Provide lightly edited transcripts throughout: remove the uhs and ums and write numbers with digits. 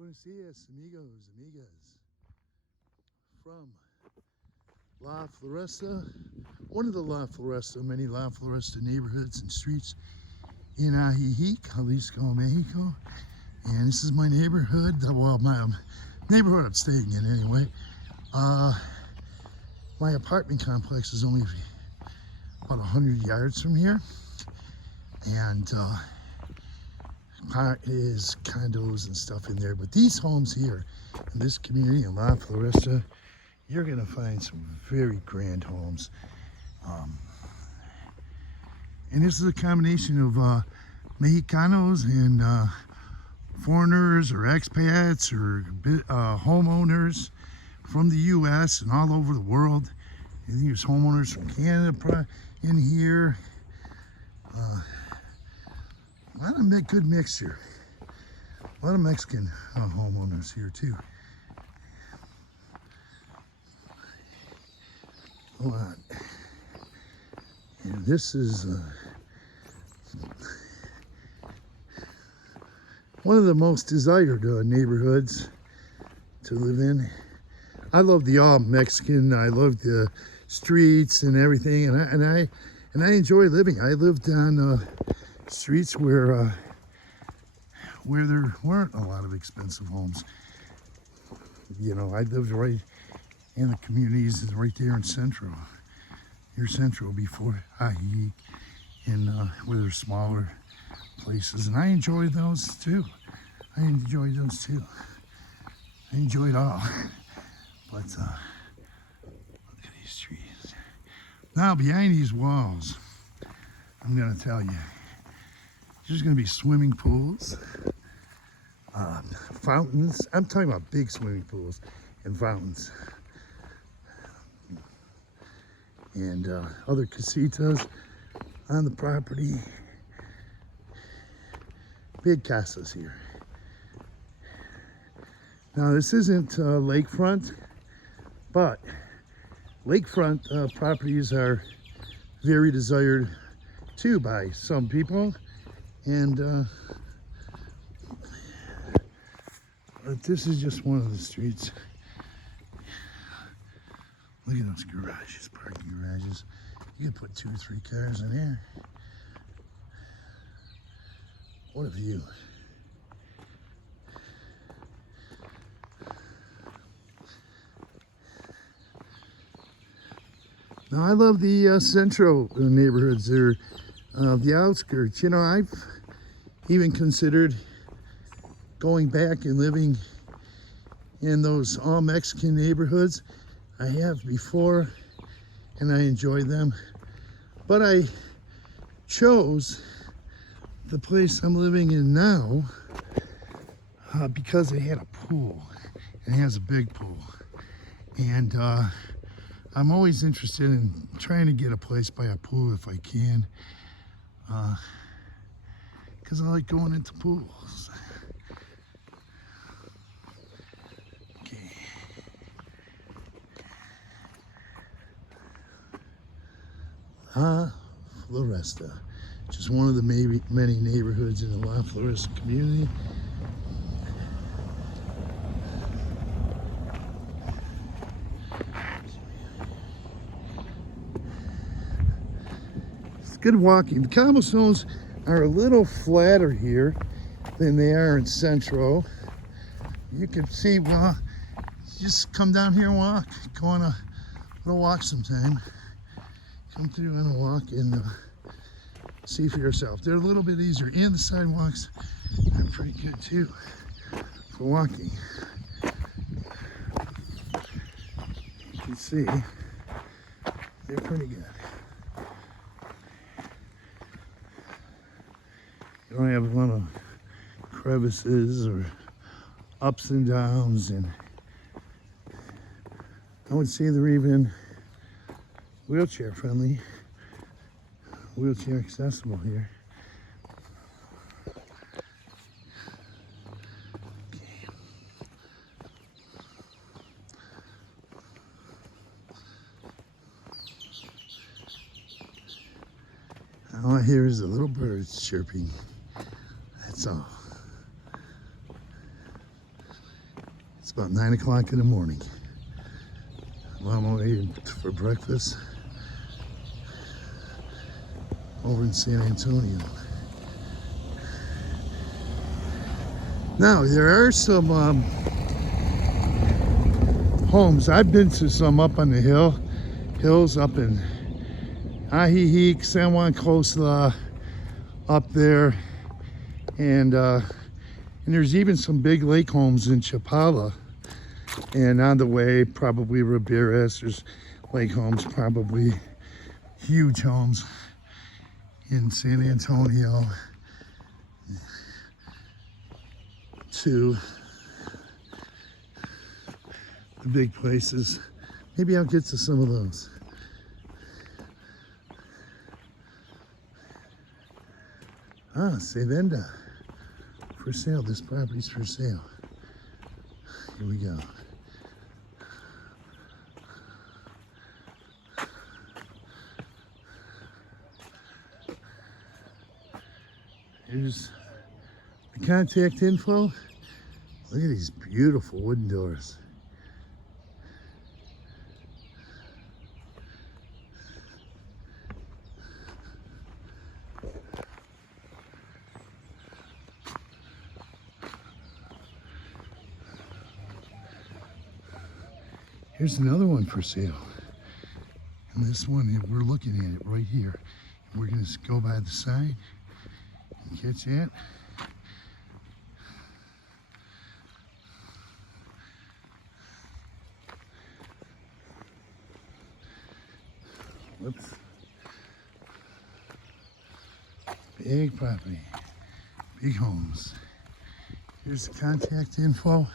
Buenos dias, amigos, amigas. From La Floresta, one of the many La Floresta neighborhoods and streets in Ajijic, Jalisco, Mexico. And this is my neighborhood, well, my neighborhood I'm staying in anyway. My apartment complex is only about 100 yards from here. And part is condos and stuff in there, but these homes here in this community in La Floresta, you're gonna find some very grand homes. And this is a combination of Mexicanos and foreigners or expats or homeowners from the US and all over the world. And there's homeowners from Canada in here. A lot of good mixture. A lot of Mexican homeowners here too. A lot. And this is one of the most desired neighborhoods to live in. I love the all Mexican. I love the streets and everything, and I enjoy living. I lived on streets where there weren't a lot of expensive homes. You know, I lived right in the communities right there in Central. Near Central before Ajijic, and where there's smaller places, and I enjoyed those too. I enjoyed all. But look at these trees. Now behind these walls, I'm gonna tell you, there's gonna be swimming pools, fountains. I'm talking about big swimming pools and fountains. And other casitas on the property. Big casas here. Now this isn't lakefront, but lakefront properties are very desired too by some people. And but this is just one of the streets. Look at those garages, parking garages. You can put 2 or 3 cars in there. What a view. Now I love the central neighborhoods there, the outskirts. You know, I've even considered going back and living in those all Mexican neighborhoods. I have before, and I enjoyed them, but I chose the place I'm living in now because it had a pool. It has a big pool, and I'm always interested in trying to get a place by a pool if I can, because I like going into pools. Floresta, just one of the many neighborhoods in the La Floresta community. It's good walking. The cobblestones are a little flatter here than they are in Central. You can see, well, just come down here and walk. Go on a little walk sometime. Come through and walk and see for yourself. They're a little bit easier, and the sidewalks are pretty good too for walking. You can see they're pretty good. You don't have a lot of crevices or ups and downs, and I would say they're even wheelchair friendly, wheelchair accessible here. Okay. All I hear is the little birds chirping. That's all. about 9 o'clock in the morning. I'm on my way for breakfast over in San Antonio. Now, there are some homes. I've been to some up on the hills up in Ajijic, San Juan Costa, up there, and there's even some big lake homes in Chapala, and on the way probably Ramirez. There's lake homes, probably huge homes in San Antonio too. The big places. Maybe I'll get to some of those. Se venda. For sale. This property's for sale. Here we go. Here's the contact info. Look at these beautiful wooden doors. Here's another one for sale. And this one, we're looking at it right here. We're gonna go by the sign and catch that. Whoops. Big property, big homes. Here's the contact info.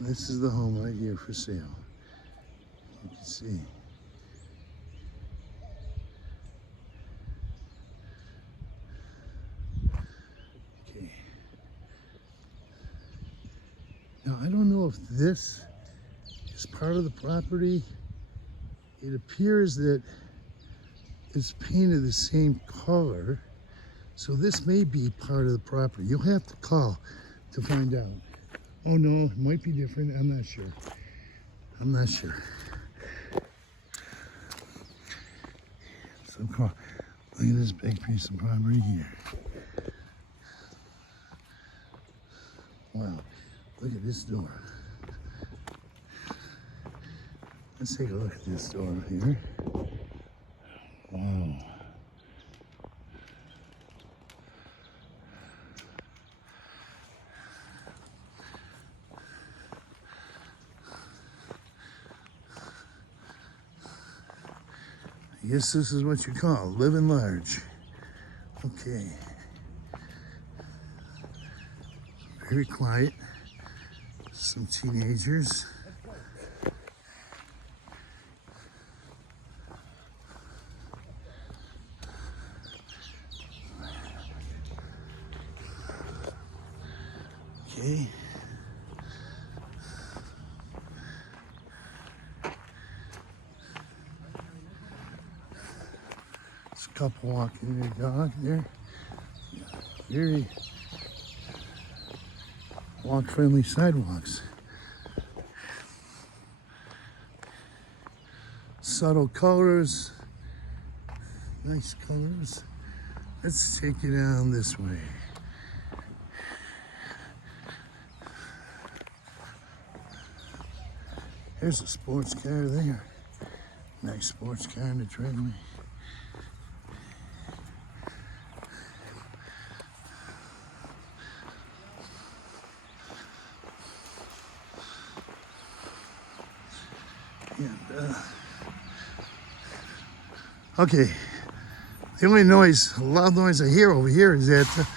This is the home right here for sale. You can see. Okay. Now, I don't know if this is part of the property. It appears that it's painted the same color. So this may be part of the property. You'll have to call to find out. Oh no, it might be different. I'm not sure. I'm not sure. So cool. Look at this big piece of property here. Wow. Look at this door. Let's take a look at this door here. Wow. I guess this is what you call living large. Okay. Very quiet. Some teenagers. Okay. Couple walking their dog there. Very walk-friendly sidewalks. Subtle colors, nice colors. Let's take you down this way. There's a sports car there. Nice sports car in the driveway. And, okay, the only noise, loud noise I hear over here is that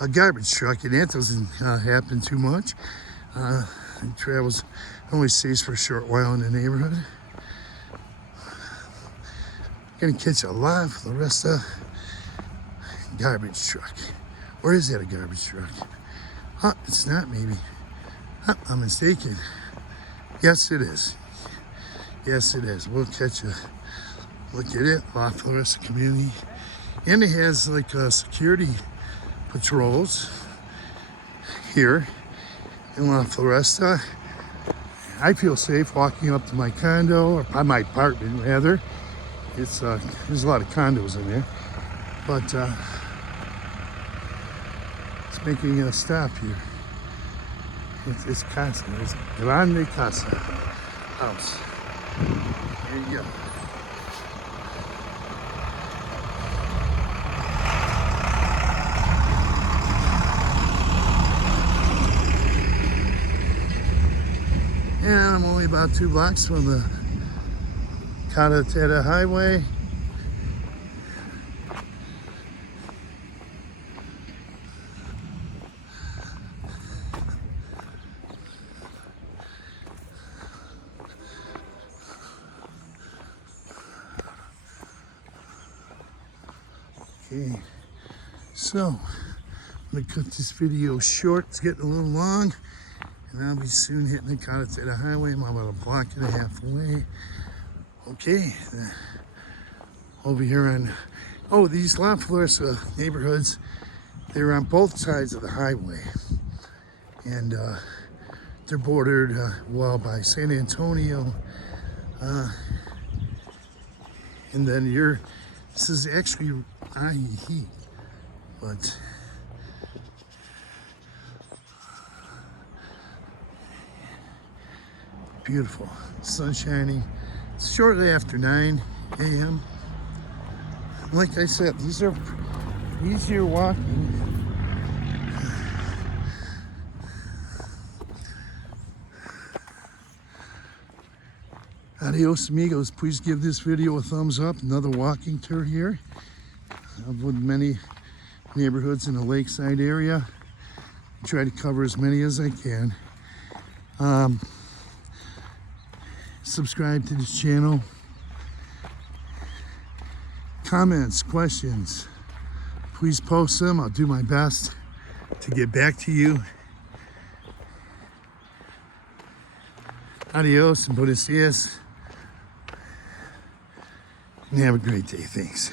a garbage truck, and that doesn't happen too much. It travels, only stays for a short while in the neighborhood. Gonna catch a live Floresta garbage truck. Or is that a garbage truck? Huh, it's not maybe. Huh, I'm mistaken. Yes, it is. Yes, it is. We'll catch a look at it. La Floresta community. And it has like security patrols here in La Floresta. I feel safe walking up to my condo, or my apartment rather. It's there's a lot of condos in there, but it's making a stop here. It's Casa. It's Grande Casa house. There you go. And I'm only about 2 blocks from the Carretera Highway. Okay, so I'm gonna cut this video short. It's getting a little long, and I'll be soon hitting the Carretera Highway. I'm about 1.5 blocks away. Okay, over here on, oh, these La Floresta neighborhoods, they're on both sides of the highway, and they're bordered well by San Antonio, and then this is actually Ahi, but beautiful, sun shining. It's shortly after 9 a.m. Like I said, these are easier walking. Adios amigos, please give this video a thumbs up. Another walking tour here of many neighborhoods in the lakeside area. I try to cover as many as I can. Subscribe to this channel. Comments, questions, please post them. I'll do my best to get back to you. Adios and buenos dias. And have a great day. Thanks.